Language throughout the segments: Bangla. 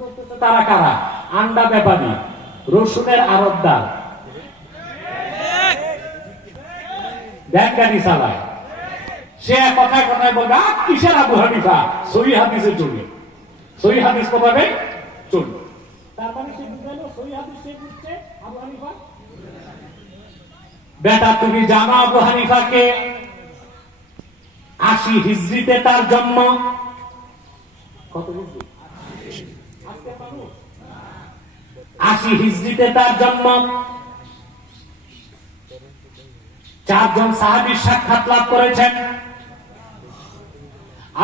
করতেছে তারা কারা? আন্ডা ব্যাপারী, রসুনের আড়তদার, ব্যাংক গাড়ি চালায়। সে কথায় কথায় বলবে কিসের আবু হানিফা, সহি হাদিসে চলবে, সহি হাদিস কথাবে চলবে। তার মানে সে বুঝালো সহি হাদিস সে বুঝছে, আবু হানিফা। বেটা তুমি জানো আবু হানিফাকে 80 হিজরিতে তার জন্ম। কত হিজরি? 80 হিজরিতে তার জন্ম। 4 জন সাহাবীর সাক্ষাৎ লাভ করেছেন।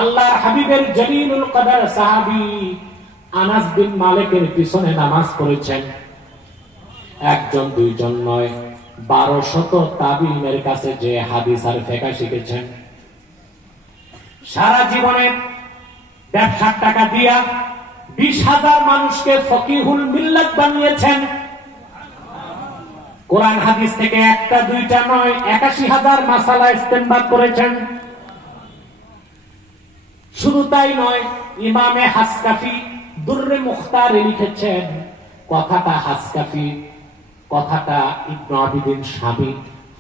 আল্লাহর হাবিবের জলিলুল কদর সাহাবী আনাস বিন মালিকের পিছনে নামাজ পড়েছেন। একজন দুইজন নয়, 1200 তাবিঈনের কাছে যে হাদিস আর ফিকহ শিখেছেন। সারা জীবনে ব্যবসার টাকা দিয়া 20,000 মানুষকে ফকিহুল মিল্লাত বানিয়েছেন। কোরআন হাদিস থেকে একটা দুইটা নয়, 81,000 মাসালা ইস্তেমবাদ করেছেন। শুধু তাই নয়, ইমামে হাসকাফি দুররে মুখতারে লিখেছেন, কথাটা হাসকাফি, কথাটা ইবনে আবিদিন স্বামী,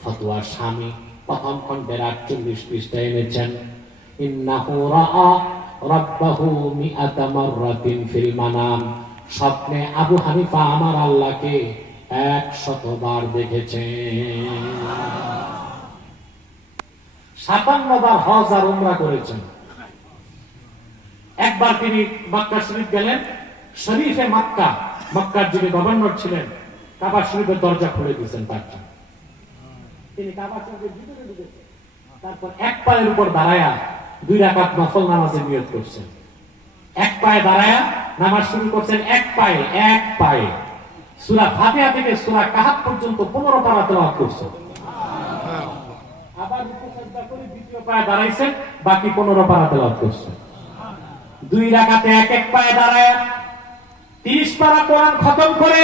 ফতোয়া স্বামী, প্রথম খণ্ডের 48 পৃষ্ঠায় এনেছেন। ইন্নাহু রাআ রাব্বাহু মিআতা মাররাতিন ফিল মানাম। স্বপ্নে আবু হানিফা আমার আল্লাহকে 100 বার দেখেছেন। 57 বার হজ আর উমরা করেছেন। একবার তিনি মক্কা শরীফ গেলেন। শরীফে মক্কা, মক্কার যিনি গভর্নর ছিলেন, কাবা শরীফের দরজা খুলে দিয়েছেন তার জন্য। তিনি কাবা শরীফের ভিতরে ঢুকেছেন। তারপর এক পায়ের উপর দাঁড়ায়া 2 রাকাত নফল নামাজের নিয়ত করছেন। এক পায়ে দাঁড়ায়া নামাজ শুরু করছেন, এক পায়ে সূরা ফাতিহা থেকে সূরা কাহাফ পর্যন্ত 15 পারা তেলাওয়াত করছেন। আবার রুকু সিজদা করে দ্বিতীয় পায়ে দাঁড়াইছেন, বাকি 15 পারা তেলাওয়াত করছেন। 2 রাকাতে এক পায়ে দাঁড়ায়া 30 পারা কোরআন খতম করে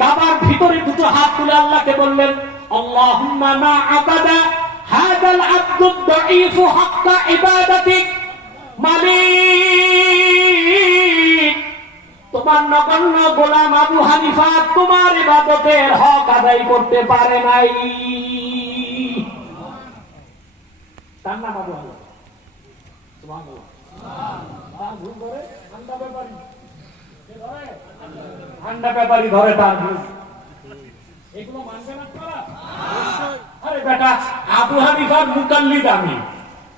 কাবার ভিতরে 2 হাত তুলে আল্লাহকে বললেন, আল্লাহুম্মা মা আবাদা হাযাল আবদুদ দাঈফু হাক্কা ইবাদাতিক। মালিক, তোমার নগণ্য গোলাম আবু হানিফা তোমার ইবাদতের হক আদায় করতে পারে নাই। তার নাম আবু হানিফা। সুবহানাল্লাহ। ভুল ধরে আন্ডা ব্যাপারী, আন্ডা ব্যাপারী ধরে তার ভুল। এগুলো মানবে না তারা? আরে বেটা, আবু হানিফার মুকাল্লিদ আমি।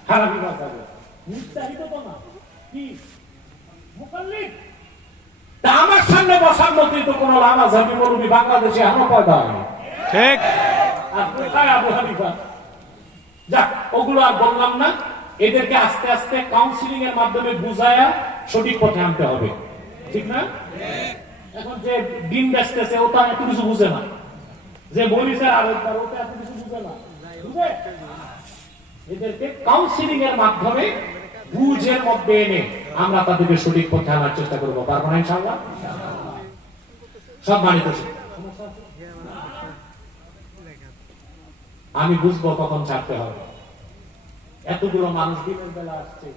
হানাফি মাযহাবে মুজতাহিদ তো না, কি মুকাল্লিদ? তা আমার সামনে বসার মতই তো কোন মাযহাবী মৌলবী বাংলাদেশে এখনো পয়দা হয়নি। ঠিক? আর কোথায় আবু হানিফা? যাক, ওগুলো আর বললাম না। এদেরকে আস্তে আস্তে কাউন্সিলিং এর মাধ্যমে বুঝায়া সঠিক পথে আনতে হবে, ঠিক না? এখন যে ডিম বেচতেছে ও তো এত কিছু বুঝে না, যে বলিছে আর ও তো এত কিছু বুঝে না, বুঝে? এদেরকে কাউন্সিলিং এর মাধ্যমে বুঝের মধ্যে এনে আমরা তাদেরকে সঠিক পথে আনার চেষ্টা করবো। পারবো না ইনশাআল্লাহ? সম্মানিত আমি বুঝবো কখন ছাড়তে হবে। এতগুলো মানুষ দিনের বেলা আসছে,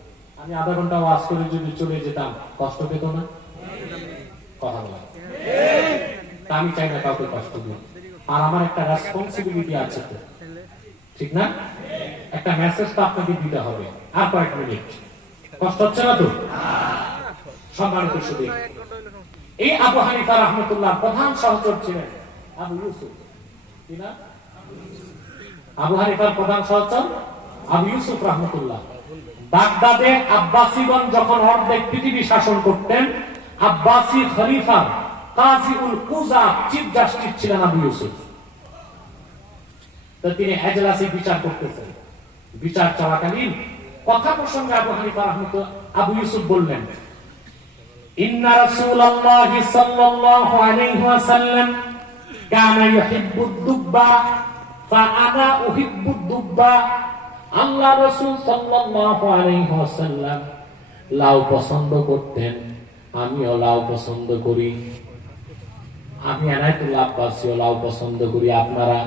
আমি আধা ঘন্টা ওয়াজ করে যদি চলে যেতাম কষ্ট পেত না? কথা বলা, আমি চাই না কাউকে কষ্ট দিই। আর আমার একটা রেসপন্সিবিলিটি আছে তো, ঠিক না? একটা মেসেজ তো আপনাকে দিতে হবে। আর কয়েক মিনিট, কষ্ট হচ্ছে না তো? সম্মানিত শুধু এই আবু হানিফা রাহমাতুল্লাহ প্রধান সহচর ছিলেন আবু ইউসুফ। কি না? আবু হানিফার প্রধান সহচর আবু ইউসুফ রাহমাতুল্লাহ। বাগদাদে আব্বাসীগণ যখন অর্ধেক পৃথিবী শাসন করতেন, আব্বাসী খলিফা কাজীউল কুজা চিফ জাস্টিস ছিলেন আবু ইউসুফ। তো তিনি এজলাসে বিচার করতেছেন। বিচার চলাকালীন কথা প্রসঙ্গে আবু হানিফা রাহমাতুল্লাহ আবু ইউসুফ বললেন, ইন্না রাসূলুল্লাহি সাল্লাল্লাহু আলাইহি ওয়াসাল্লাম কানা ইউহিব্বুদ দুব্বা ফা আনা উহিব্বুদ দুব্বা। আল্লাহ রাসূল সাল্লাল্লাহু আলাইহি ওয়াসাল্লাম লাউ পছন্দ করতেন, আমিও লাউ পছন্দ করি। আমি এনায়েতুল্লাহ আব্বাসীও লাউ পছন্দ করি। আপনারা?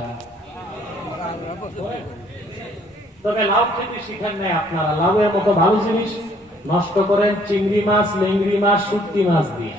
তবে লাউ খেতে শিখেন নাই আপনারা। লাউ এর মতো ভালো জিনিস নষ্ট করেন চিংড়ি মাছ, লেংড়ি মাছ, শুটকি মাছ দিয়ে।